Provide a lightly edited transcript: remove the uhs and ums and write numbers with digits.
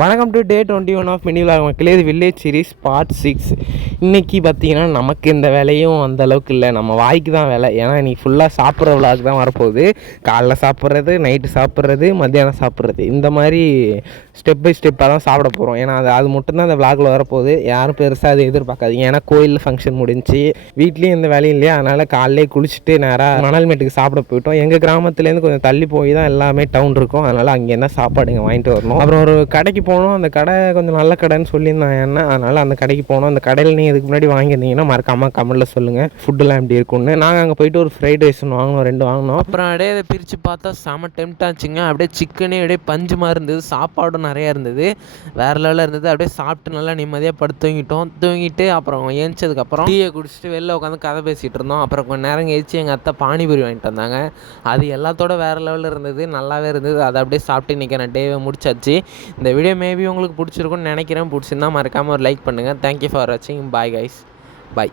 வணக்கம் today 21 of mini vlog மக்களே. இது வில்லேஜ் சீரிஸ் பார்ட் 6. இன்றைக்கி பார்த்தீங்கன்னா நமக்கு இந்த வேலையும் அந்த அளவுக்கு இல்லை, நம்ம வாய்க்கு தான் வேலை. ஏன்னா இன்றைக்கி ஃபுல்லாக சாப்பிட்ற விலாக் தான் வரப்போகுது. காலைல சாப்பிட்றது, நைட்டு சாப்பிட்றது, மத்தியானம் சாப்பிட்றது, இந்த மாதிரி ஸ்டெப் பை ஸ்டெப்பாக தான் சாப்பிட போகிறோம். ஏன்னா அது மட்டும்தான் அந்த விலாகில் வரப்போகுது. யாரும் பெருசாக அதை எதிர்பார்க்காதீங்க. ஏன்னா கோயிலில் ஃபங்க்ஷன் முடிஞ்சு வீட்லேயும் எந்த வேலையும் இல்லையா, அதனால் காலையிலே குளிச்சுட்டு நேராக மணல்மேட்டுக்கு சாப்பிட போயிட்டோம். எங்கள் கிராமத்துலேருந்து கொஞ்சம் தள்ளி போய் தான் எல்லாமே டவுன் இருக்கும், அதனால் அங்கே என்ன சாப்பாடுங்க வாங்கிட்டு வரணும். அப்புறம் ஒரு கடைக்கு போனோம். அந்த கடை கொஞ்சம் நல்ல கடைன்னு சொல்லியிருந்தாங்க என்ன, அதனால் அந்த கடைக்கு போனோம். அந்த கடையில் நீங்கள் இதுக்கு முன்னாடி வாங்கியிருந்தீங்கன்னா மறக்காமல் கமெண்ட்டில் சொல்லுங்கள் ஃபுட்டெல்லாம் எப்படி இருக்குன்னு. நாங்கள் அங்கே போயிட்டு ஒரு ஃப்ரைட் ரைஸ் ஒன்று வாங்கினோம், 2 வாங்கினோம். அப்புறம் அப்படியே அதை பிரித்து பார்த்தா செம டெம்ட் ஆச்சுங்க. அப்படியே சிக்கனே அப்படியே பஞ்சு மாதிரி இருந்தது, சாப்பாடும் நிறையா இருந்தது, வேறு லெவலில் இருந்தது. அப்படியே சாப்பிட்டு நல்லா நிம்மதியாக படுத்து தூங்கிட்டு அப்புறம் ஏஞ்சதுக்கப்புறம் டீயை குடிச்சிட்டு வெளில உட்காந்து கதை பேசிகிட்டு இருந்தோம். அப்புறம் கொஞ்சம் நேரம் கழிச்சு எங்கள் அத்தை பானிபூரி வாங்கிட்டு வந்தாங்க. அது எல்லாத்தோட வேறு லெவலில் இருந்தது, நல்லாவே இருந்தது. அதை அப்படியே சாப்பிட்டு இன்றைக்கி நான் டேவை முடிச்சாச்சு. இந்த வீடியோ மேபி உங்களுக்கு பிடிச்சிருக்குன்னு நினைக்கிறேன். பிடிச்சிருந்தா மறக்காமல் ஒரு லைக் பண்ணுங்கள். தேங்க்யூ ஃபார் வாட்சிங். பாய் கைஸ், பாய்.